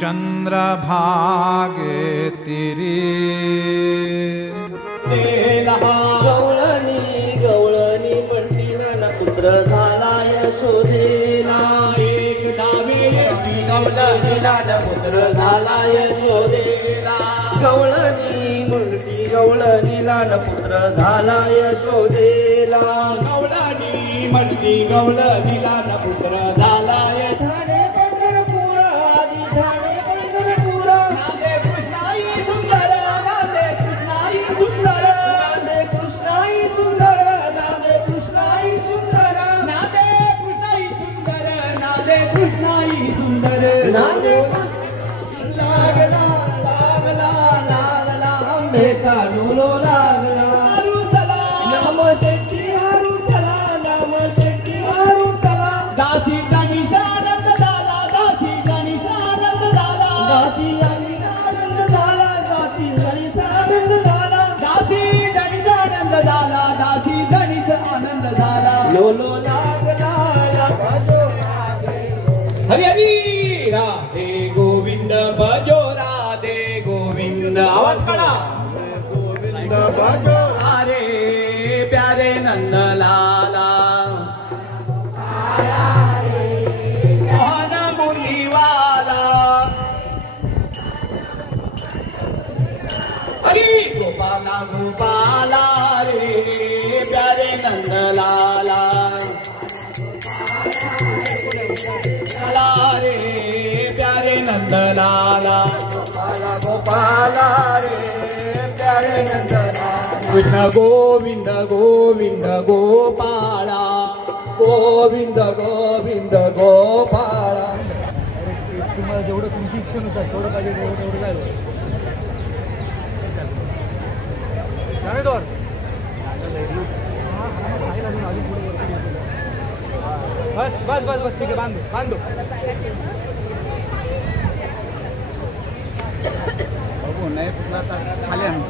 चंद्रभागे तिरी गवळणी गवळणी पंडितांना पुत्र झाला यशोदेला एक डावे गवळणीला पुत्र झाला यशोदेला गवळणी मुलगी गवळणीला पुत्र झाला यशोदेला गवळणी मुलगी गवळणीला पुत्र झाला यशोदेला लागला लागला लागला आंबेचा डोलो लागला नाम शेट्टी हारू चला नाम शेट्टी हारू चला दासी गणीचा आनंद झाला दासी गणीचा आनंद झाला दासी गणीचा आनंद झाला दासी गणीचा आनंद झाला दासी गणीचा आनंद झाला दासी गणीचा आनंद झाला लोलो लागला हरी हरी राधे गोविंद भजो राधे गोविंद आवाज काढा गोविंद भजो अरे प्यारे नंद लाला मोहन मुरलीवाला हरी गोपाला गोपाला रे प्यारे नंद लाला रे प्यारे नंद लाला गोपाला गोपाला रे प्यारे नंद कृष्ण गोविंद गोविंद गोपाला गोविंद गोविंद गोपाला तुम्हाला जेवढं तुमची इच्छेनुसार तेवढं पाहिजे तेवढं जाईल बस बस बस बस ठीक आहे बांधू बांधू बघू नाही पुन्हा खाली आणू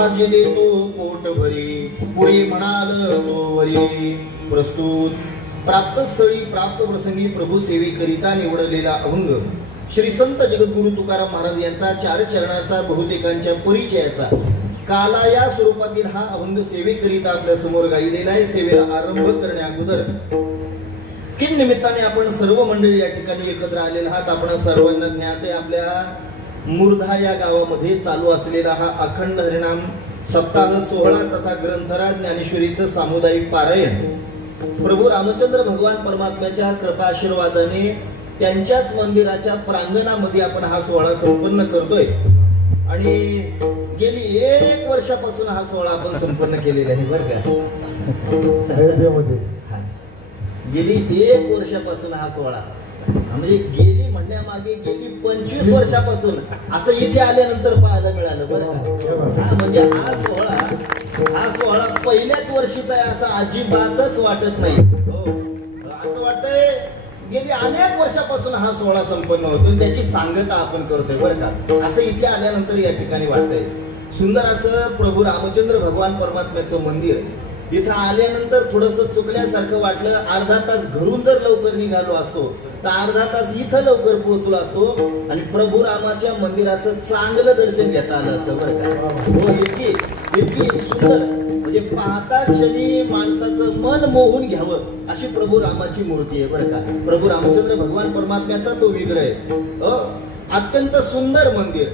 आज देतो पोट भरी पुरी म्हणाल तोवरी. प्रस्तुत प्राप्तस्थळी प्राप्त प्रसंगी प्रभू सेवेकरिता निवडलेला अभंग श्री संत जगद्गुरु तुकाराम महाराज यांचा 4 चरणाचा बहुतेकांच्या परिचयाचा काला या स्वरूपातील हा अभंग सेवेकरिता आपल्या समोर गायलेला आहे. सेवेला आरंभ करण्या अगोदर किन निमित्ताने आपण सर्व मंडळी या ठिकाणी एकत्र आलेले आहात. आपण सर्वांना ज्ञात आहे आपल्या मुर्धा या गावामध्ये चालू असलेला हा अखंड हरिनाम सप्ताह सोहळा तथा ग्रंथराज ज्ञानेश्वरीचं सामुदायिक पारायण प्रभू रामचंद्र भगवान परमात्म्याच्या कृपा आशीर्वादाने त्यांच्याच मंदिराच्या प्रांगणामध्ये आपण हा सोहळा संपन्न करतोय. आणि गेली 1 वर्षापासून हा सोहळा आपण संपन्न केलेला आहे बरं का. गेली 1 वर्षापासून हा सोहळा म्हणजे गेली म्हणण्यामागे गेली 25 वर्षापासून असं इथे आल्यानंतर पाहायला मिळालं बरं का. म्हणजे हा सोहळा पहिल्याच वर्षीचा आहे असं अजिबातच वाटत नाही. असं वाटतंय गेली अनेक वर्षापासून हा सोहळा संपन्न होतो त्याची सांगता आपण करतोय बरं का. असं इथे आल्यानंतर या ठिकाणी वाटतंय. सुंदर असं प्रभू रामचंद्र भगवान परमात्म्याचं मंदिर. इथं आल्यानंतर थोडस चुकल्यासारखं वाटलं. अर्धा तास घरून जर लवकर निघालो असतो तर अर्धा तास इथं लवकर पोहोचलो असतो आणि प्रभू रामाच्या मंदिराचं चांगलं दर्शन घेता आलं असतं बरं का. इतकी सुंदर म्हणजे पाहता क्षणी माणसाचं मन मोहून घ्यावं अशी प्रभू रामाची मूर्ती आहे बरं का. प्रभू रामचंद्र भगवान परमात्म्याचा तो विग्रह आहे. अत्यंत सुंदर मंदिर,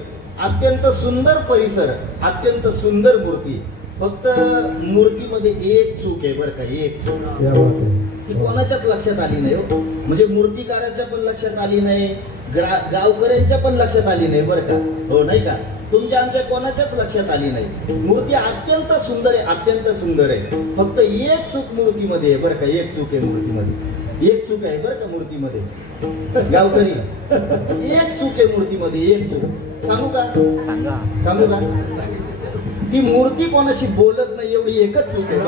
अत्यंत सुंदर परिसर, अत्यंत सुंदर मूर्ती. फक्त मूर्तीमध्ये एक चूक आहे बरं का. एक चूक ती कोणाच्याच लक्षात आली नाही हो. म्हणजे मूर्तिकाराच्या पण लक्षात आली नाही, गावकऱ्यांच्या पण लक्षात आली नाही बरं का. हो नाही का. तुमच्या आमच्या कोणाच्याच लक्षात आली नाही. मूर्ती अत्यंत सुंदर आहे, अत्यंत सुंदर आहे. फक्त एक चूक मूर्तीमध्ये आहे बरं का. एक चूक आहे मूर्तीमध्ये, एक चूक आहे बरं का मूर्तीमध्ये. गावकरी एक चूक आहे मूर्तीमध्ये, एक चूक. सांगू का? सांगू का? ती मूर्ती कोणाशी बोलत नाही एवढी एकच चूक आहे.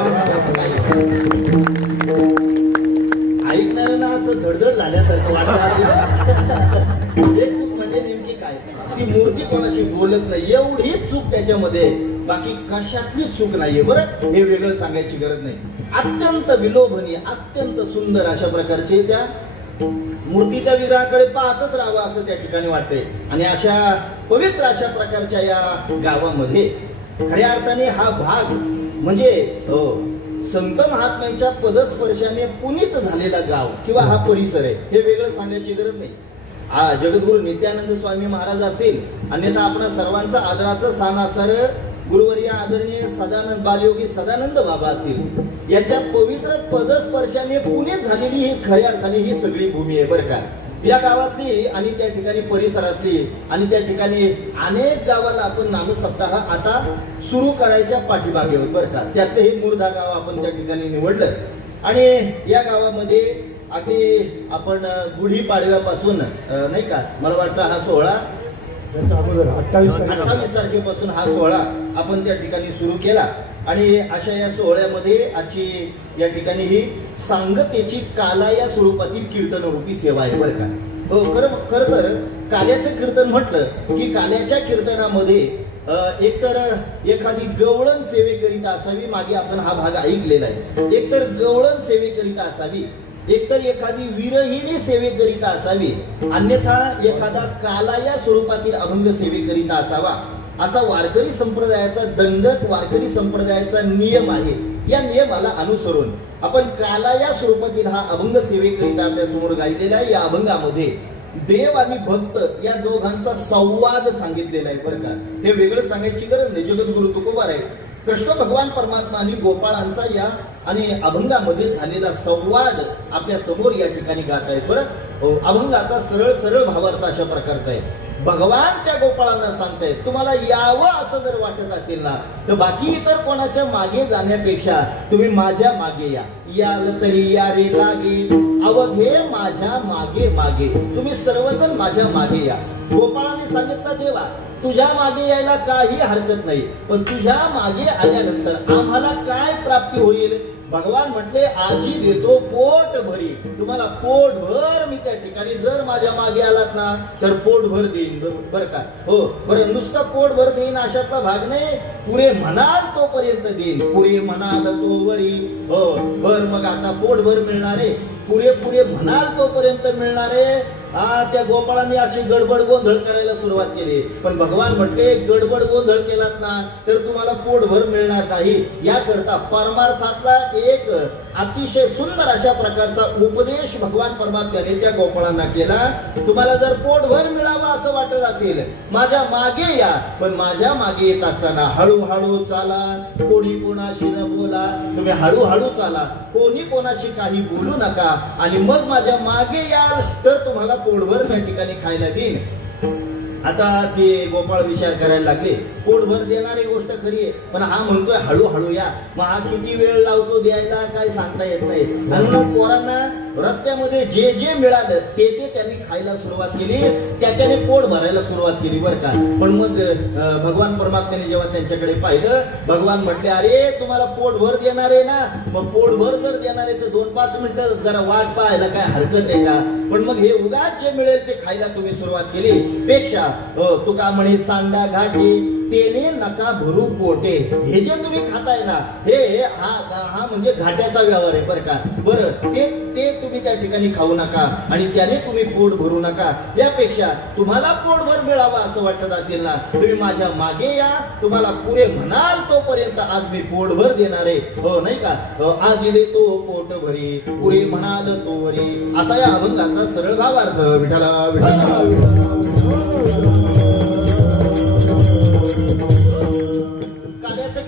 ऐकणाऱ्यांना असं धडधड झाल्यासारखं वाटतं. एक चूक म्हणजे नेमकी काय? ती मूर्ती कोणाशी बोलत नाही एवढीच चूक त्याच्यामध्ये. बाकी कशातलीच चूक नाहीये बरं. हे वेगळं सांगायची गरज नाही. अत्यंत विलोभनीय, अत्यंत सुंदर अशा प्रकारचे त्या मूर्तीच्या विग्रहाकडे पाहतच राहावं असं त्या ठिकाणी वाटतंय. आणि अशा पवित्र अशा प्रकारच्या या गावामध्ये खऱ्या अर्थाने हा भाग म्हणजे संत महात्म्यांच्या पदस्पर्शाने पुनीत झालेला गाव किंवा हा परिसर आहे. हे वेगळं सांगायची गरज नाही. जगद्गुरु नित्यानंद स्वामी महाराज असेल, अन्यथा आपणा सर्वांचा आदराचं स्थान असणारे गुरुवर्य आदरणीय सदानंद बालयोगी सदानंद बाबा असतील, याच्या पवित्र पदस्पर्शाने पुनीत झालेली ही खऱ्या अर्थाने ही सगळी भूमी आहे बरं का. या गावातली आणि त्या ठिकाणी परिसरातली आणि त्या ठिकाणी अनेक गावाला आपण नामसप्ताह आता सुरू करायच्या पाठीमागे आहोत बरं का. त्यातलं हे मुर्धा गाव आपण त्या ठिकाणी निवडलं. आणि या गावामध्ये अगदी आपण गुढीपाडव्यापासून नाही का मला वाटतं हा सोहळा 28 तारखेपासून हा सोहळा आपण त्या ठिकाणी सुरू केला. आणि अशा या सोहळ्यामध्ये आजची या ठिकाणी ही सांगतेची काला या स्वरूपातील कीर्तन रूपी सेवा आहे बरं का. हो खरं तर काल्याचं कीर्तन म्हटलं की काल्याच्या कीर्तनामध्ये एकतर एखादी गवळण सेवेकरिता असावी. मागे आपण हा भाग ऐकलेला आहे. एकतर गवळण सेवेकरिता असावी, एकतर एखादी विरहिणी सेवेकरिता असावी, अन्यथा एखादा काला या स्वरूपातील अभंग सेवेकरिता असावा. असा वारकरी संप्रदायाचा दंडक वारकरी संप्रदायाचा नियम आहे. या नियमाला अनुसरून आपण काला या स्वरूपातील हा अभंग सेवेकरिता आपल्या समोर गायलेला आहे. या अभंगामध्ये देव आणि भक्त या दोघांचा संवाद सांगितलेला आहे बरं का. हे वेगळं सांगायची गरज नाही. जगद्गुरु तुकोबार आहे कृष्ण भगवान परमात्मा आणि गोपाळांचा या आणि अभंगामध्ये झालेला संवाद आपल्या समोर या ठिकाणी गात आहे. बरं, अभंगाचा सरळ सरळ भावार्थ अशा प्रकारचा आहे. भगवान त्या गोपाळांना सांगतायत, तुम्हाला यावं असं जर वाटत असेल ना, तर बाकी इतर कोणाच्या मागे जाण्यापेक्षा तुम्ही माझ्या मागे या. याल तरी या रे लागे अवघे माझ्या मागे मागे, तुम्ही सर्वजण माझ्या मागे या. गोपाळांनी सांगितलं, देवा तुझ्या मागे यायला काही हरकत नाही, पण तुझ्या मागे आल्यानंतर आम्हाला काय प्राप्ती होईल? भगवान म्हटले, आजी देतो पोट भरी, तुम्हाला पोटभर मी त्या ठिकाणी जर माझ्या मागे आलात ना तर पोटभर देईन. बरं का? हो, बरं, नुसतं पोटभर देईन अशातला भाग नाही, पुरे म्हणाल तोपर्यंत देईन. पुरे म्हणाल तोवरी. हो, बर, मग आता पोटभर मिळणारे, पुरे म्हणाल तोपर्यंत मिळणारे. त्या गोपाळांनी अशी गडबड गोंधळ करायला सुरुवात केली, पण भगवान म्हटले, गडबड गोंधळ केलात ना तर तुम्हाला पोटभर मिळणार नाही. याकरता परमार्थातला एक अतिशय सुंदर अशा प्रकारचा उपदेश भगवान परमात्म्याने त्या गोपाळांना केला. तुम्हाला जर पोटभर मिळावं असं वाटत असेल, माझ्या मागे या, पण माझ्या मागे येत असताना हळूहळू चाला, कोणी कोणाशी न बोला. तुम्ही हळूहळू चाला, कोणी कोणाशी काही बोलू नका, आणि मग माझ्या मागे याल तर तुम्हाला पोटभर त्या ठिकाणी खायला देईन. आता ते गोपाळ विचार करायला लागले, पोटभर देणारी गोष्ट खरी आहे, पण हा म्हणतोय हळूहळू या. मग हा किती वेळ लावतो द्यायला काय सांगता येत नाही. आणि मग पोरांना रस्त्यामध्ये जे जे मिळालं ते त्यांनी खायला सुरुवात केली, त्याच्याने पोट भरायला सुरुवात केली. बरं का? पण मग भगवान परमात्म्याने जेव्हा त्यांच्याकडे पाहिलं, भगवान म्हटले, अरे तुम्हाला पोटभर देणार आहे ना, मग पोटभर जर देणार आहे तर 2-5 मिनिटं जरा वाट पाहायला काय हरकत आहे का? पण मग हे उगाच जे मिळेल ते खायला तुम्ही सुरुवात केली, पेक्षा तुका म्हणे सांडा घाटी तेने नका भरू पोटे. हे जे तुम्ही खाताय ना, हे हा म्हणजे घाट्याचा व्यवहार आहे. बरं का? बरं, ते तुम्ही त्या ठिकाणी खाऊ नका आणि त्याने तुम्ही पोट भरू नका. यापेक्षा तुम्हाला पोटभर मिळावं असं वाटत असेल ना, तुम्ही माझ्या मागे या, तुम्हाला पुरे म्हणाल तोपर्यंत आज मी पोटभर देणार आहे. हो, नाही का? आज दिले तो पोट भरी, पुरे म्हणाल तोवरी, असा या अभंगाचा सरळ भावार्थ. विठाला विठाला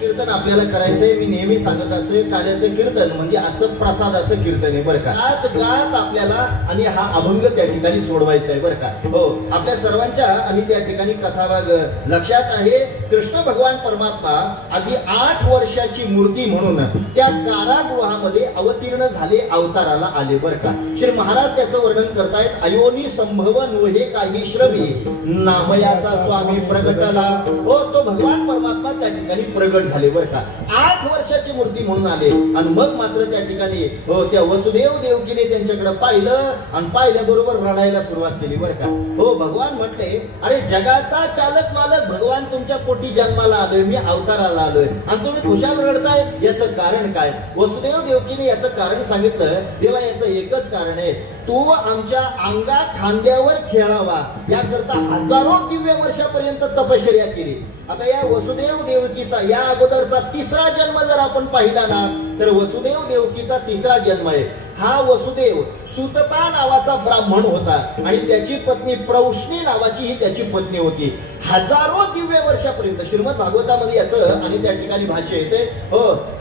कीर्तन आपल्याला करायचंय. मी नेहमी सांगत असतो, कार्याचं कीर्तन म्हणजे आजचं प्रसादाचं कीर्तन आहे. बरं का? गात आपल्याला आणि हा अभंग त्या ठिकाणी सोडवायचा आहे. बरं का? हो, आपल्या सर्वांच्या आणि त्या ठिकाणी कथाभाग लक्षात आहे. कृष्ण भगवान परमात्मा आधी 8 वर्षाची मूर्ती म्हणून त्या कारागृहामध्ये अवतीर्ण झाले, अवताराला आले. बरं का? श्री महाराज त्याचं वर्णन करतायत, अयोनी संभव नोहे काही श्रवी नामयाचा स्वामी प्रगटला. हो, तो भगवान परमात्मा त्या ठिकाणी प्रगट झाले. बरं का? 8 वर्षाची मूर्ती म्हणून आले, आणि मग मात्र त्या ठिकाणी त्या वसुदेव देवकीने त्यांच्याकडे पाहिलं आणि पाहिल्याबरोबर रडायला सुरुवात केली. बरं का? हो, भगवान म्हटले, अरे जगाचा चालक मालक भगवान तुमच्या पोटी जन्माला आलोय, मी अवताराला आलोय, आणि तुम्ही खुशाल रडताय, याचं कारण काय? वसुदेव देवकीने याचं कारण सांगितलं, देवा याचं एकच कारण आहे, तू आमच्या अंगा खांद्यावर खेळावा याकरता हजारो दिव्य वर्षापर्यंत तपश्चर्या केली. आता या वसुदेव देवकीचा या अगोदरचा 3रा जन्म जर आपण पाहिला ना, तर वसुदेव देवकीचा 3रा जन्म आहे. हा वसुदेव सुतपा नावाचा ब्राह्मण होता आणि त्याची पत्नी प्रौष्णी नावाची ही त्याची पत्नी होती. हजारो दिव्य वर्षापर्यंत श्रीमद भागवतामध्ये याचं आणि त्या ठिकाणी भाष्य येते,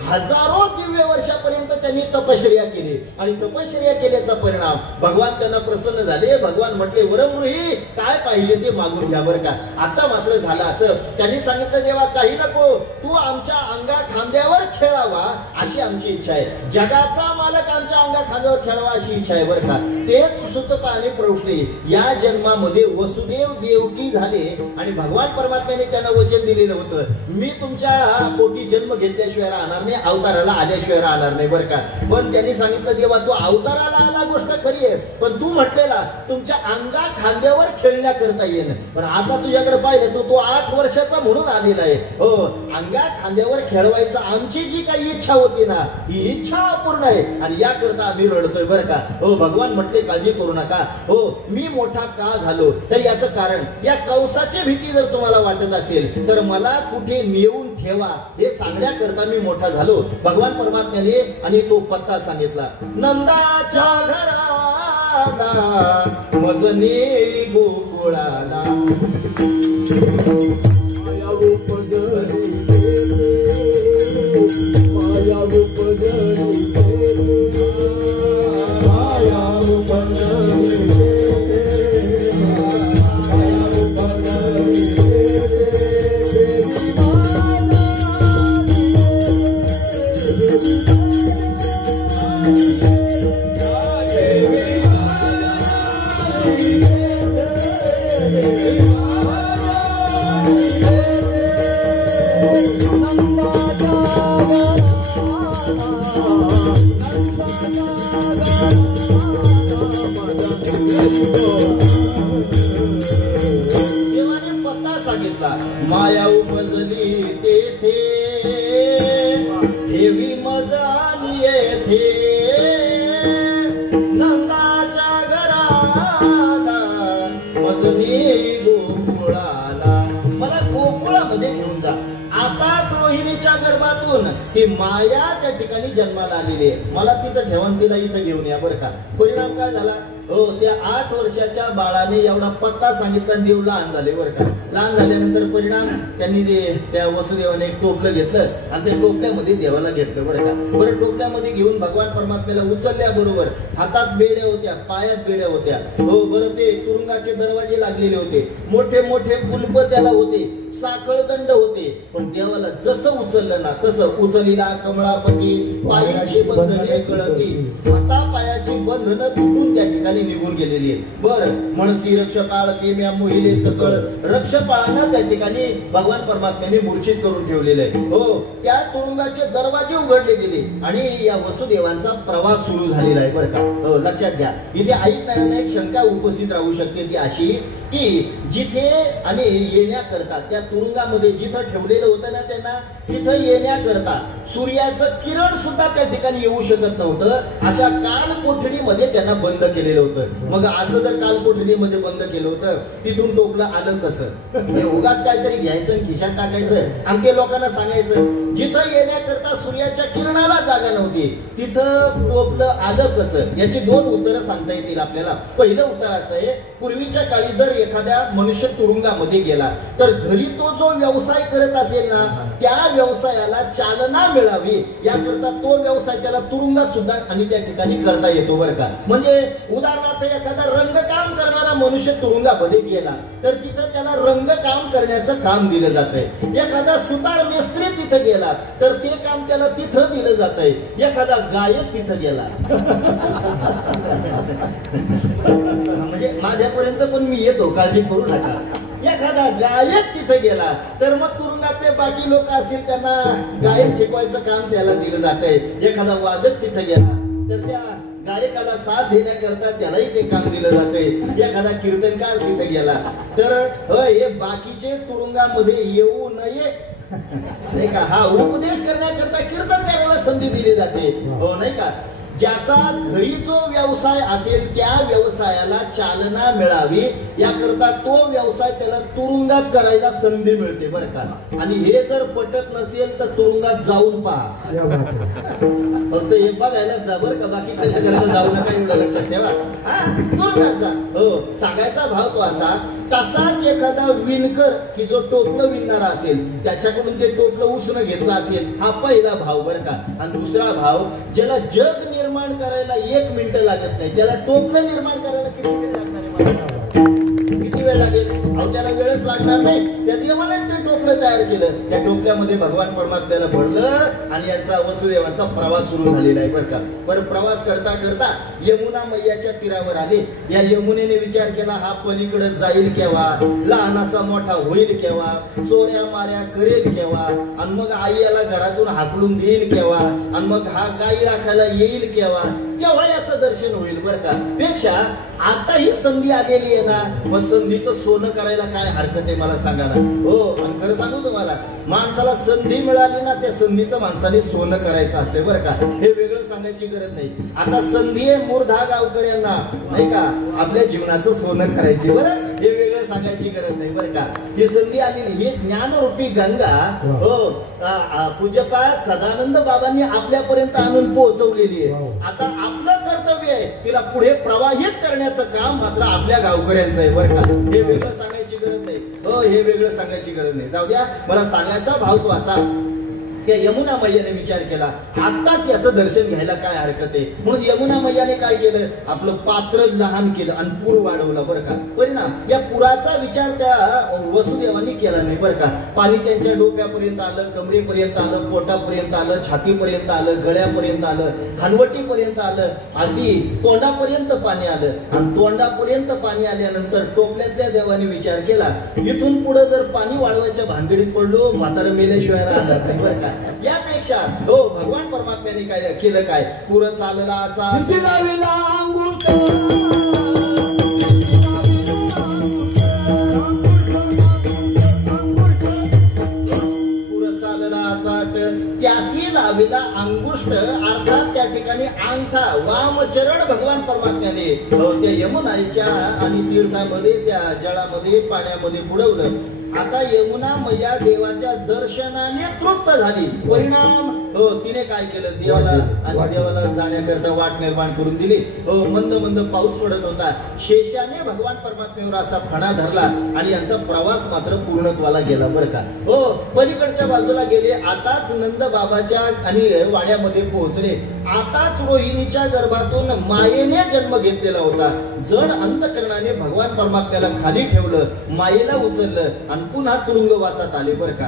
हजारो दिव्य वर्षापर्यंत त्यांनी तपश्चर्या केली, आणि तपश्चर्या केल्याचा परिणाम भगवान त्यांना प्रसन्न झाले. भगवान म्हटले, वरमुही काय पाहिजे ते मागून घ्या. बरं का? आता मात्र झालं असं, त्यांनी सांगितलं, देवा काही नको, तू आमच्या अंगा खांद्यावर खेळावा अशी आमची इच्छा आहे, जगाचा मालक आमच्या अंगा खांद्यावर खेळावा अशी इच्छा आहे. बरं का? तेच सुतपा आणि प्रौष्णी या जन्मामध्ये वसुदेव देवकी झाले, आणि भगवान परमात्म्याने त्यांना वचन दिलेलं होतं, मी तुमच्या पोटी जन्म घेतल्याशिवाय राहणार नाही, अवताराला आल्याशिवाय राहणार नाही. बरं का? पण त्यांनी सांगितलं, देवा तू अवताराला आला गोष्ट खरी आहे, पण तू म्हटलेला तुमच्या अंगा खांद्यावर खेळण्याकरता येईल, पण आता तुझ्याकडे पाहिलं तू 8 वर्षाचा म्हणून आलेला आहे. हो, अंगा खांद्यावर खेळवायचं आमची जी काही इच्छा होती ना, ही इच्छा अपूर्ण आहे, आणि याकरता आम्ही रडतोय. बरं का? हो, भगवान म्हटले, काळजी करू नका. हो, मी मोठा का झालो तर याचं कारण, या कंसाची भीती जर तुम्हाला वाटत असेल तर मला कुठे नेऊन ठेवा हे सांगण्याकरता मी मोठा झालो. भगवान परमात्म्याने आणि तो पत्ता सांगितला, नंदाच्या घराला मजने गोकुळाला ठेवी मजानी येथे नंदाच्या घराला मजनी गोकुळाला. मला गोकुळामध्ये घेऊन जा. आताच रोहिणीच्या गर्भातून ही माया त्या ठिकाणी जन्माला आलेली आहे. मला तिथं ठेवून तिला इथं घेऊन या बरं का. परिणाम काय झाला? हो, त्या 8 वर्षाच्या बाळाने एवढा पत्ता सांगितला, देव लहान झाले बरं का. लहान झाल्यानंतर परिणाम त्यांनी त्या वसुदेवाने एक टोपलं घेतलं आणि त्या टोपल्यामध्ये देवाला घेतलं बरं का. बरं, टोपल्यामध्ये घेऊन भगवान परमात्म्याला उचलल्याबरोबर हातात बेड्या होत्या, पायात बेड्या होत्या. हो बरं, ते तुरुंगाचे दरवाजे लागलेले होते, मोठे मोठे कुलप त्याला होते, साखळदंड होते. पण देवाला जसं उचललं ना तसं उचलीला कमळापती पायाची बंधने कळती, हाता पायाची बंधनं तुटून त्या ठिकाणी निघून गेलेली आहे. बरं, म्हणसी रक्षपाळ ते म्या मोहिले सकळ. रक्षपाळांना त्या ठिकाणी भगवान परमात्म्याने मूर्छित करून ठेवलेलं आहे. हो, त्या तुरुंगाचे दरवाजे उघडले गेले आणि या वसुदेवांचा प्रवास सुरू झालेला आहे बरं का. हो, लक्षात घ्या. इथे ऐकणाऱ्यांना एक शंका उपस्थित राहू शकते, ती अशी की जिथे आणि येण्याकरता त्या तुरुंगामध्ये जिथं ठेवलेलं होतं ना त्यांना, तिथं येण्याकरता सूर्याचं किरण सुद्धा त्या ठिकाणी येऊ शकत नव्हतं. अशा काल कोठडीमध्ये त्यांना बंद केलेलं होतं. मग असं जर काल कोठडीमध्ये बंद केलं होतं, तिथून टोपलं आलं कसं? हे उगाच काहीतरी घ्यायचं आणि खिशात टाकायचं आणि ते लोकांना सांगायचं. जिथं येण्याकरता सूर्याच्या किरणाला जागा नव्हती, तिथं टोपलं आलं कसं? याची 2 उत्तरं सांगता येतील आपल्याला. पहिलं उत्तर असं आहे, पूर्वीच्या काळी जर एखाद्या मनुष्य तुरुंगामध्ये गेला तर घरी तो जो व्यवसाय करत असेल ना, त्या व्यवसायाला चालना मिळावी याकरता तो व्यवसाय त्याला तुरुंगात सुद्धा आणि त्या ठिकाणी करता येतो बरं का. म्हणजे उदाहरणार्थ एखादा रंगकाम करणारा मनुष्य तुरुंगामध्ये गेला तर तिथं त्याला रंगकाम करण्याचं काम दिलं जातंय. एखादा सुतार मेस्त्री तिथं गेला तर ते काम त्याला तिथं दिलं जातंय. एखादा गायक तिथं गेला म्हणजे माझ्यापर्यंत पण मी येतो, काळजी करू नका. एखादा गायक तिथे गेला तर मग तुरुंगातले बाकी लोक असतील त्यांना गायन शिकवायचं काम त्याला दिलं जातंय. एखादा वादक तिथे गेला तर त्या गायकाला साथ देण्याकरता त्यालाही ते काम दिलं जातंय. एखादा कीर्तनकार तिथे गेला तर हे बाकीचे तुरुंगामध्ये येऊ नये नाही का, हा उपदेश करण्याकरता कीर्तनकाराला संधी दिली जाते. हो नाही का. ज्याचा घरी जो व्यवसाय असेल त्या व्यवसायाला चालना मिळावी याकरता तो व्यवसाय त्याला तुरुंगात करायला संधी मिळते बरं का. आणि हे जर पटत नसेल तर तुरुंगात जाऊन पहा. फक्त हे बघायला जा बरं का, बाकी त्याच्याकरता जाऊ नका, एवढं लक्षात ठेवा. तुरुंगात जा. हो, सांगायचा भाव तो असा. तसाच एखादा विणकर की जो टोपलं विणणारा असेल त्याच्याकडून ते टोपलं उसणं घेतलं असेल, हा पहिला भाव बरं का. आणि दुसरा भाव, ज्याला जग निर्माण करायला 1 मिनिट लागत नाही त्याला टोपलं निर्माण करायला किती वेळ लागणार आहे? किती वेळ लागेल? अहो त्याला वेळच लागणार नाही. त्या देवाने ते टोपलं तयार केलं, त्या टोपल्यामध्ये भगवान परमात्म्याला भरलं आणि यांचा वसुदेवांचा प्रवास सुरू झालेला आहे बरं का. बरं, प्रवास करता करता यमुना मैयाच्या तीरावर आले. या यमुनेने विचार केला, हा पलीकडे जाईल केव्हा, लहानाचा मोठा होईल केव्हा, चोऱ्या माऱ्या करेल केव्हा, आणि मग आई याला घरातून हाकलून देईल केव्हा, आणि मग हा गाई राखायला येईल केव्हा, केव्हा याचं दर्शन होईल बरं का. पेक्षा आता ही संधी आलेली आहे ना, मग संधीचं सोनं करायला काय हरकत आहे मला सांगा ना. हो, आणि खरं सांगू तुम्हाला, माणसाला संधी मिळाली ना त्या संधीचं माणसाने सोनं करायचं असते बरं का. हे वेगळं सांगायची गरज नाही. आता संधी आहे मूर्धा गावकऱ्यांना नाही का आपल्या जीवनाचं सोनं करायची, बरं हे वेगळं सांगायची गरज नाही बरं का. ही संधी आलेली, ही ज्ञानरूपी गंगा हो पूज्यपाद सदानंद बाबांनी आपल्यापर्यंत आणून पोहोचवलेली आहे. आता आपलं कर्तव्य आहे तिला पुढे प्रवाहित करण्याचं काम मात्र आपल्या गावकऱ्यांचं आहे बरं का. हे वेगळं सांगायची गरज नाही. हो, हे वेगळं सांगायची गरज नाही. जाऊ द्या, मला सांगायचा भाव तो असा, त्या यमुना मैयाने विचार केला आताच याचं दर्शन घ्यायला काय हरकत आहे. म्हणून यमुना मैयाने काय केलं, आपलं पात्र लहान केलं आणि पूर वाढवला बरं का. परिणाम या पुराचा विचार त्या वसुदेवांनी केला नाही बरं का. पाणी त्यांच्या डोक्यापर्यंत आलं, कमरेपर्यंत आलं, पोटापर्यंत आलं, छातीपर्यंत आलं, गळ्यापर्यंत आलं, हनवटीपर्यंत आलं, अगदी तोंडापर्यंत पाणी आलं. आणि तोंडापर्यंत पाणी आल्यानंतर टोपल्यातल्या देवाने विचार केला, इथून पुढे जर पाणी वाढवायच्या भानगडीत पडलो म्हातारं मेल्याशिवाय राहणार नाही बरं का. यापेक्षा हो भगवान परमात्म्याने काय केलं, काय पुर चालला त्यासी लाविला अंगुष्ट अर्थात त्या ठिकाणी अंगठा वामचरण भगवान परमात्म्याने त्या यमुनाईच्या आणि तीर्थामध्ये त्या जळामध्ये पाण्यामध्ये बुडवलं. आता यमुना मैया देवाच्या दर्शनाने तृप्त झाली. परिणाम तिने काय केलं, देवाला आणि देवाला जाण्याकरता वाट निर्माण करून दिली. मंद मंद पाऊस पडत होता. शेषाने भगवान परमात्म्यावर असा फणा धरला आणि यांचा प्रवास मात्र पूर्णत्वाला गेला बरं का. पलीकडच्या बाजूला गेले. आताच नंद बाबाच्या आणि वाड्यामध्ये पोहोचले. आताच रोहिणीच्या गर्भातून मायेने जन्म घेतलेला होता. जड अंतकरणाने भगवान परमात्म्याला खाली ठेवलं, मायेला उचललं आणि पुन्हा तुरुंगवासात आले बरं का.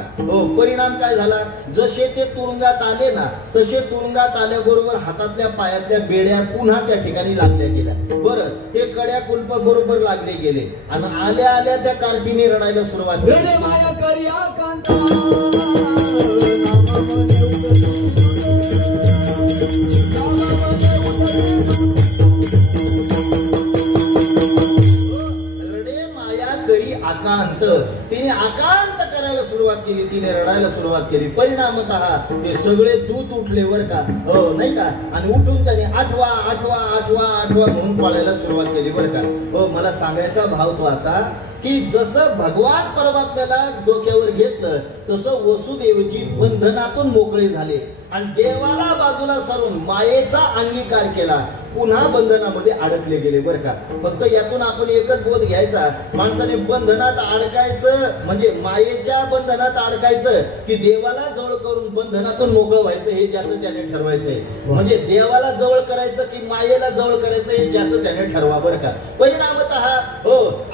परिणाम काय झाला, जसे ते तुरुंगात आले ना तसे तुरुंगात आल्याबरोबर हातातल्या पायातल्या बेड्या पुन्हा त्या ठिकाणी लागल्या गेल्या. बरं, ते कड्या कुलप बरोबर लागले गेले आणि आल्या आल्या त्या कार्टीने रडायला सुरुवात केली. माया करिया कांता आकांत, तिने आकांत करायला सुरुवात केली, तिने रडायला सुरुवात केली. परिणामतः ते सगळे दूत उठले वर का, नाही का, आणि उठून त्याने आठवा आठवा आठवा आठवा म्हणून पळायला सुरुवात केली बरं का. मला सांगायचा भाव तो असा की जसं भगवान परमात्म्याला डोक्यावर घेतलं तसं वसुदेवजी बंधनातून मोकळे झाले आणि देवाला बाजूला सरून मायेचा अंगीकार केला, पुन्हा बंधनामध्ये अडकले गेले बरं का. फक्त यातून आपण एकच बोध घ्यायचा, माणसाने बंधनात अडकायचं म्हणजे मायेच्या बंधनात अडकायचं की देवाला जवळ करून बंधनातून मोकळं व्हायचं, हे ज्याचं त्याने ठरवायचंय. म्हणजे देवाला जवळ करायचं की मायेला जवळ करायचं, हे ज्याचं त्याने ठरवा बरं का. परिणामतः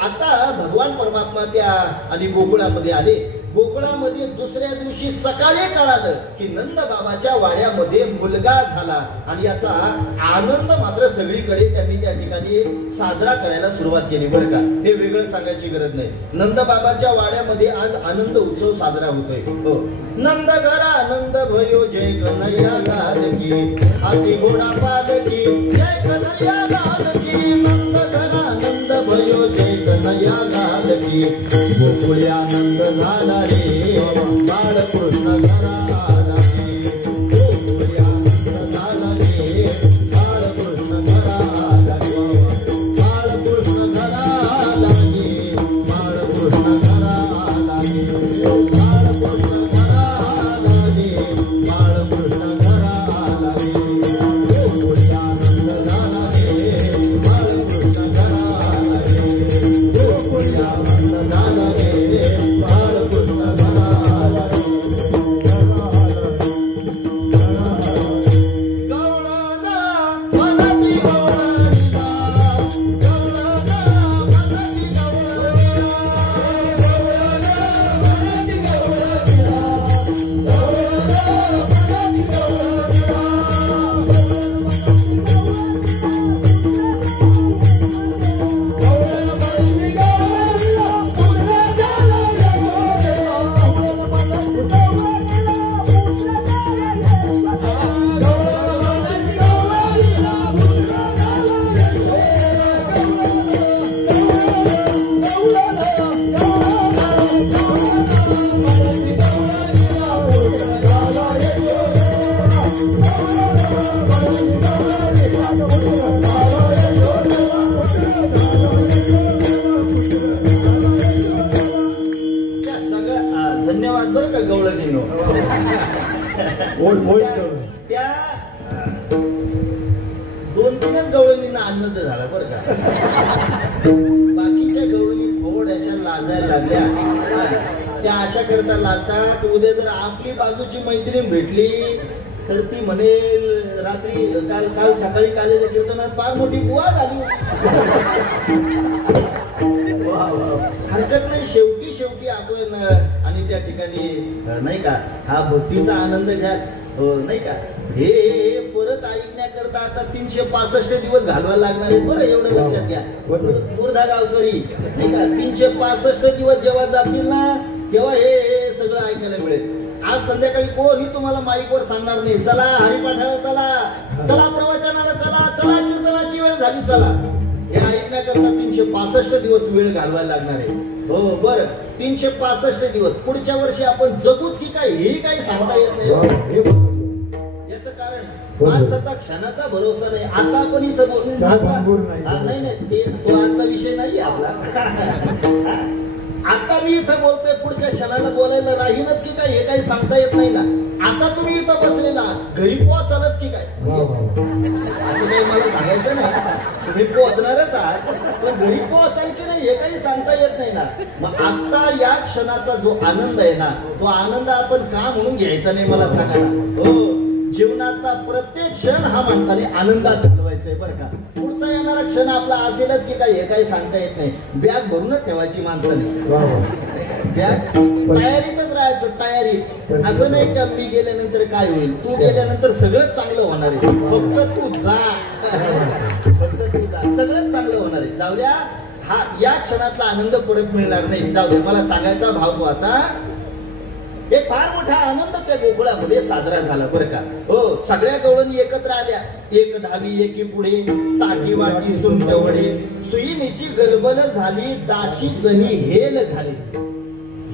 आता भगवान परमात्मा त्या आणि गोकुळामध्ये आले. गोकुळामध्ये दुसऱ्या दिवशी सकाळी कळालं की नंद बाबाच्या वाड्यामध्ये मुलगा झाला आणि याचा आनंद मात्र सगळीकडे त्यांनी त्या ठिकाणी साजरा करायला सुरुवात केली बरं का. हे वेगळं सांगायची गरज नाही. नंद बाबाच्या वाड्यामध्ये आज आनंद उत्सव साजरा होतोय. नंद घर आनंद भयो जय कन्हैया लाल की, हाती घोडा पालकी जय कन्हैया लाल की. नंद घर आनंद भयो जय कन्हैया लाल की, गोकुळे आनंद झाला रे बाळकृष्ण घरा आला रे. गोकुळे आनंद झाला रे बाळकृष्ण घरा आला रे. बाळकृष्ण घरा आला रे, बाळकृष्ण घरा आला रे. बाळकृष्ण घरा आला रे, बाळकृष्ण घरा आला रे. गोकुळे आनंद झाला रे बाळकृष्ण घरा आला रे. गोकुळे आनंद झाला रे बाळकृष्ण घरा आला रे. धन्यवाद बरं का गवळणीनो. त्या 2-3च गवळणींना आनंद झाला बरं का. बाकीच्या गवळणी थोड्याशा लाजायला लागल्या. त्या अशा करता लाजतात, उद्या जर आपली बाजूची मैत्रीण भेटली तर ती म्हणेल रात्री काल सकाळी कालेच्या कीर्तनात फार मोठी बुवा झाली. हरकत नाही, शेवटी आपण आणि त्या ठिकाणी नाही का हा भक्तीचा आनंद घ्या, नाही का. हे परत ऐकण्याकरता आता 365 दिवस घालवायला लागणार आहे बरं, एवढं लक्षात घ्या. मुर्धा गावकरी नाही का, 365 दिवस जेव्हा जातील ना तेव्हा हे सगळं ऐकायला मिळेल. आज संध्याकाळी कोणी तुम्हाला माईकवर सांगणार नाही चला हरिपाठाला चला, चला प्रवचनाला चला, चला कीर्तनाची वेळ झाली चला. हे ऐकण्याकरता 365 दिवस वेळ घालवायला लागणार आहे. बरं, 365 दिवस पुढच्या वर्षी आपण जगूच की काय हेही काही सांगता येत नाही. याचं कारण माणसाचा क्षणाचा भरोसा नाही. आता आपण इथं नाही नाही ते तो आजचा विषय नाहीये आपला. आता मी इथं बोलतोय, पुढच्या क्षणाला बोलायला राहीलच की काय हे काही सांगता येत नाही ना. आता तुम्ही इथं बसलेला घरी पोहोचालच की काय असं काही मला सांगायचं नाही. तुम्ही पोहोचणारच आहात, पण घरी पोहोचाल की नाही हे काही सांगता येत नाही ना. मग आता या क्षणाचा जो आनंद आहे ना, तो आनंद आपण का म्हणून घ्यायचा नाही मला सांगा ना. हो, जीवनातला प्रत्येक क्षण हा माणसाने आनंदात घालवायचा आहे बरं का. पुढचा येणारा क्षण आपला असेलच की काय हे काही सांगता येत नाही. बॅग भरूनच ठेवायची माणसाने. बॅग तयारीतच राहायचं, तयारीत. असं नाही का मी गेल्यानंतर काय होईल, तू गेल्यानंतर सगळंच चांगलं होणार आहे, फक्त तू जा. फक्त तू जा, सगळंच चांगलं होणार आहे. जाऊ द्या, हा या क्षणातला आनंद परत मिळणार नाही. जाऊ दे, मला सांगायचा भाव तो असा, एक फार मोठा आनंद त्या गोकुळामध्ये साजरा झाला बरं का. हो, सगळ्या गवळणी एकत्र आल्या. एक धावी एकी पुढे, ताटी वाटी सुंटवडे, सुईनीची गलबल झाली, दाशी जणी हेल घाली.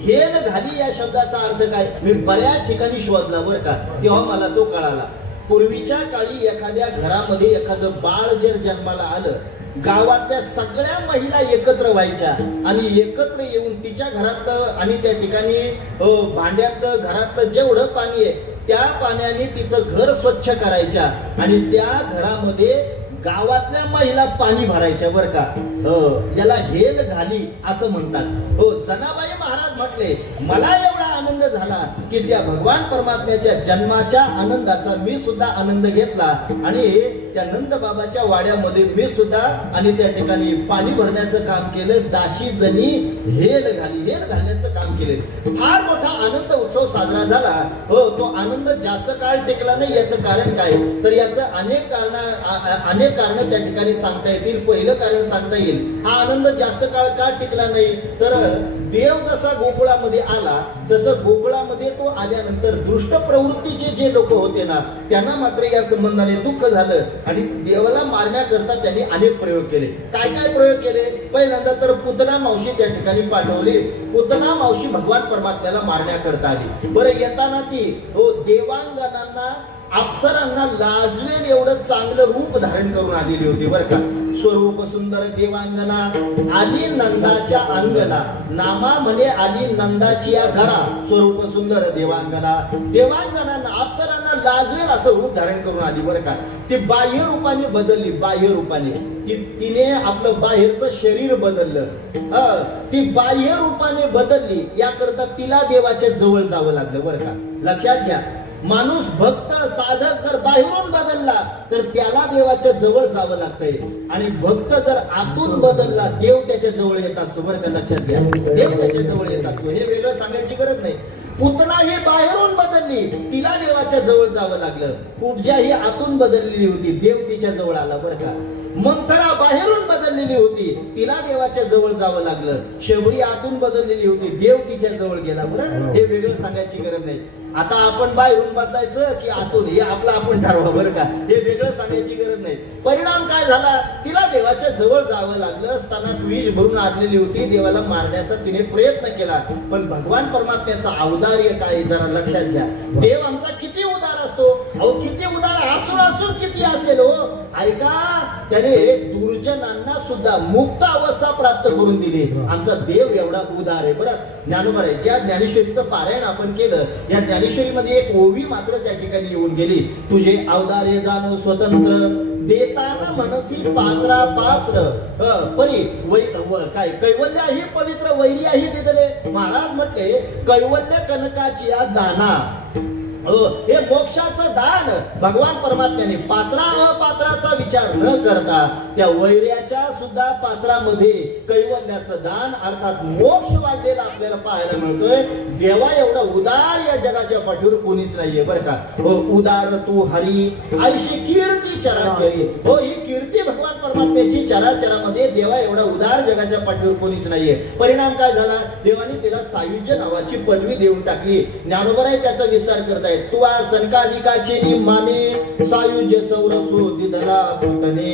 हेल घाली या शब्दाचा अर्थ काय मी बऱ्याच ठिकाणी शोधला बरं का, तेव्हा मला तो कळाला. पूर्वीच्या काळी एखाद्या घरामध्ये एखादं बाळ जर जन्माला आलं, गावातल्या सगळ्या महिला एकत्र व्हायच्या आणि एकत्र येऊन तिच्या घरातलं आणि त्या ठिकाणी भांड्यातलं घरातलं जेवढं पाणी आहे त्या पाण्याने तिचं घर स्वच्छ करायच्या आणि त्या घरामध्ये गावातल्या महिला पाणी भरायच्या बरं का. याला हेल घाली असं म्हणतात. हो, जनाबाई महाराज म्हटले, मला एवढा आनंद झाला की त्या भगवान परमात्म्याच्या जन्माच्या आनंदाचा मी सुद्धा आनंद घेतला आणि त्या नंद बाबाच्या वाड्यामध्ये मी सुद्धा आणि त्या ठिकाणी पाणी भरण्याचं काम केलं. दाशी जणी हेल घाली, हेल घालण्याचं काम केले. फार मोठा आनंद उत्सव साजरा झाला. हो, तो आनंद जास्त काळ टिकला नाही. याचं कारण काय तर याचं अनेक कारण त्या ठिकाणी सांगता येतील. पहिलं कारण सांगता येईल, हा आनंद जास्त काळ का टिकला नाही तर देव जसा गोकुळामध्ये आला तसं गोकुळामध्ये तो आल्यानंतर दुष्ट प्रवृत्तीचे जे लोक होते ना त्यांना मात्र या संबंधाने दुःख झालं आणि देवाला मारण्याकरता त्यांनी अनेक प्रयोग केले. काय काय प्रयोग केले? पहिल्यांदा तर पुतना मावशी त्या ठिकाणी पाठवली. पुतना मावशी भगवान परमात्म्याला मारण्याकरता आली. बरं, येताना ती देवांगनांना अप्सरांना लाजवेल एवढं चांगलं रूप धारण करून आलेली होती बरं का. स्वरूप सुंदर देवांगना आली नंदाच्या अंगना, नामा म्हणे आली नंदाची या घरा. स्वरूप सुंदर देवांगना, देवांगनांना अप्सरांना लाजवेल असं रूप धारण करून आली बरं का. ती बाह्य रूपाने बदलली. बाह्य रूपाने तिने आपलं बाहेरचं शरीर बदललं. ती बाह्य रूपाने बदलली याकरता तिला देवाच्या जवळ जावं लागलं बरं का. लक्षात घ्या, माणूस भक्त साधक जर बाहेरून बदलला तर त्याला देवाच्या जवळ जावं लागतंय आणि भक्त जर आतून बदलला देव त्याच्या जवळ येत असतो बरं का. लक्षात घ्या, देव त्याच्या जवळ येत असतो. हे वेगळं सांगायची गरज नाही. पुतना ही बाहेरून बदलली, तिला देवाच्या जवळ जावं लागलं. कुब्जा ही आतून बदललेली होती, देव तिच्या जवळ आला बरं का. मंथरा बाहेरून बदललेली होती, तिला देवाच्या जवळ जावं लागलं. शबरी आतून बदललेली होती, देव तिच्या जवळ गेला बरं. हे वेगळं सांगायची गरज नाही. आता आपण बाहेरून बदलायचं की आतून हे आपलं आपण ठरवा बरं का. हे वेगळं सांगायची गरज नाही. परिणाम काय झाला, तिला देवाच्या जवळ जावं लागलं. स्तनात विष भरून आलेली होती, देवाला मारण्याचा तिने प्रयत्न केला. पण भगवान परमात्म्याचा औदार्य काय जरा लक्षात घ्या. देव आमचा किती उदार असतो. अहो किती उदार असून किती असेल हो. ऐका, त्याने दुर्जनांना सुद्धा मुक्त अवस्था प्राप्त करून दिली. आमचा देव एवढा उदार आहे बरं. ज्ञानोबा आहे, ज्या ज्ञानेश्वरीचं पारायण आपण केलं या ज्ञानेश्वरीमध्ये एक ओवी मात्र त्या ठिकाणी येऊन गेली. तुझे औदार्य जाणो स्वतंत्र, देताना मनसी पात्रा पात्र, परी काय कैवल्य ही पवित्र वैरी ही दिदले. महाराज म्हटले कैवल्य कनकाची या दाना, हे मोक्षाचं दान भगवान परमात्म्याने पात्रा अपात्राचा विचार न करता त्या वैर्याच्या सुद्धा पात्रामध्ये कैवल्याचं दान अर्थात मोक्ष वाढलेला आपल्याला पाहायला मिळतोय. देवा एवढा उदार या जगाच्या पाठीवर कोणीच नाहीये बरं का. हो, उदार तू हरी आयुष्य कीर्ती चराचरी. हो, ही कीर्ती भगवान परमात्म्याची चराचरामध्ये देवा एवढा उदार जगाच्या पाठीवर कोणीच नाहीये. परिणाम काय झाला, देवाने तिला सायुज्य नावाची पदवी देऊन टाकली. ज्ञानोबा आहे त्याचा विस्तार करताय. तुवा सनकाधिकाची माने सायुज्य सौरसो दिदला पुतने,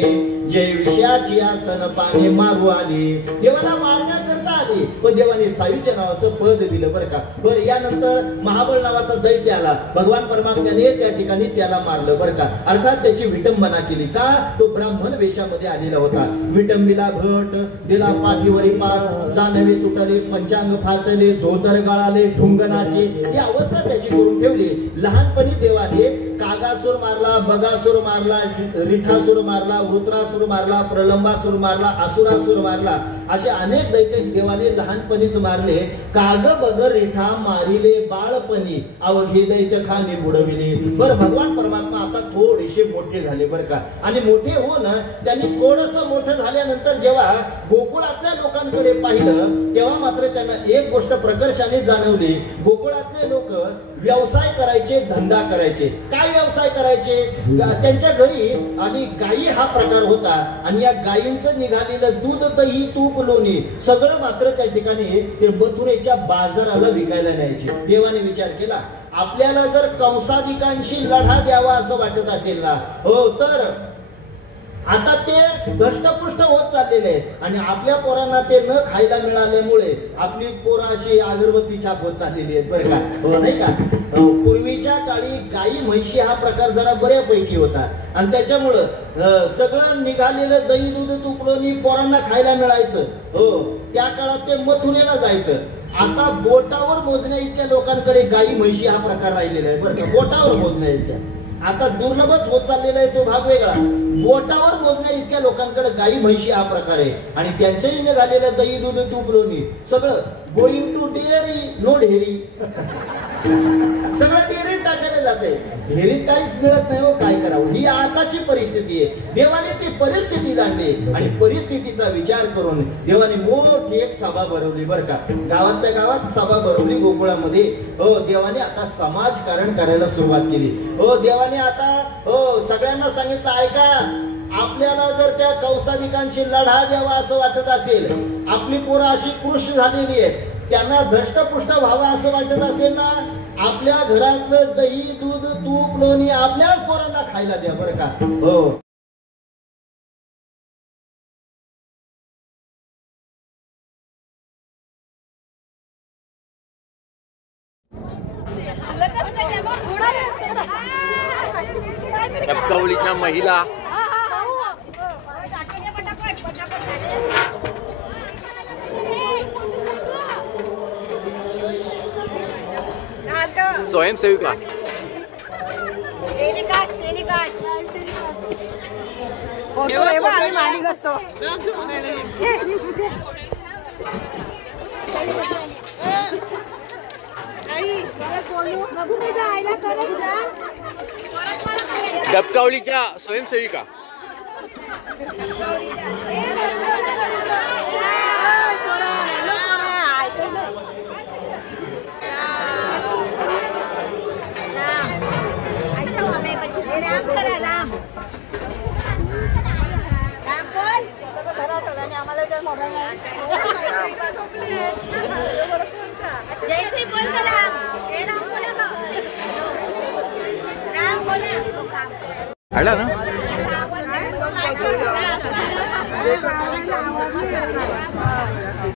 जय विषयाची आस्तन पाने मारू आली. देवाला मारण्याकरता आली व देवाने सायुज्य नावाचं पद दिलं बरं का. बरं यानंतर महाबळ नावाचा दैत्य आला. भगवान परमात्म्याने त्या ठिकाणी त्याला मारलं बरं का. अर्थात त्याची विटंबना केली का, तो ब्राह्मण वेशामध्ये आलेला होता. विटंबिला भट दिला पाठीवरी पाठ, जानवे तुटले, पंचांग फाटले, धोतर गळाले, ढुंगणाचे, ही अवस्था त्याची करून ठेवली. लहानपणी देवाने कागासूर मारला, बगासूर मारला, रिठासूर मारला, वृत्रासूर मारला, प्रलंबासूर मारला, असुरासूर मारला, असे अनेक दैत्य देवाने लहानपणीच मारले. काग बग रिठा मारिले बाळपणी, अवघी दैत्य खाणी बुडविली. बरं भगवान परमात्मा आता थोडेसे मोठे झाले बरं का. आणि मोठे होऊन त्यांनी थोडस मोठं झाल्यानंतर जेव्हा गोकुळातल्या लोकांकडे पाहिलं तेव्हा मात्र त्यांना एक गोष्ट प्रकर्षाने जाणवली. गोकुळातले लोक व्यवसाय करायचे, धंदा करायचे. काय व्यवसाय करायचे? त्यांच्या घरी आणि गायी हा प्रकार होता आणि या गायींचं निघालेलं दूध, दही, तूप, लोणी सगळं मात्र त्या ठिकाणी ते मथुरेच्या बाजाराला विकायला न्यायचे. देवाने विचार केला, आपल्याला जर कंसाधिकांशी लढा द्यावा असं वाटत असेल ना, हो तर आता ते धष्टपुष्ट होत चाललेले आहेत आणि आपल्या पोरांना ते न खायला मिळाल्यामुळे आपली पोरं अशी अगरबत्ती छाप होत चाललेली आहेत बरं का. हो नाही का. पूर्वीच्या काळी गाई म्हैशी हा प्रकार जरा बऱ्यापैकी होता आणि त्याच्यामुळं सगळं निघालेलं दही, दूध, तूप, लोणी पोरांना खायला मिळायचं. हो त्या काळात ते मथुरेला जायचं. आता बोटावर मोजण्या इतक्या लोकांकडे गाई म्हैशी हा प्रकार राहिलेला आहे बरं का. बोटावर मोजण्या इतक्या आता दुर्लभच होत चाललेला आहे तो भाग वेगळा. बोटावर मोजण्या इतक्या लोकांकडे गाई म्हैशी हा प्रकार आहे आणि त्यांच्याही निघालेलं दही, दूध, तूप, लोणी सगळं going to dairy, no dairy, सगळं डेअरीत टाकायला जाते. डेअरीत काहीच मिळत नाही. हो काय करावं, ही आताची परिस्थिती आहे. देवाने ती परिस्थिती जाणली आणि परिस्थितीचा विचार करून देवाने मोठी एक सभा भरवली बरं का. गावातल्या गावात सभा भरवली गोकुळामध्ये. हो देवाने आता समाजकारण करायला सुरुवात केली. हो देवाने आता हो सगळ्यांना सांगितलं, ऐका, आपल्याला जर त्या कंसाधिकांशी लढा द्यावा असं वाटत असेल, आपली पोरं अशी कृष झालेली आहेत, त्यांना धष्टपुष्ट व्हावं असं वाटत असेल ना, आपल्या घरातलं दही, दूध, तूप, लोणी आपल्याच पोरांना खायला द्या बरं का. हो कवळीच्या महिला स्वयंसेविका डबकावलीच्या स्वयंसेविका आला ना.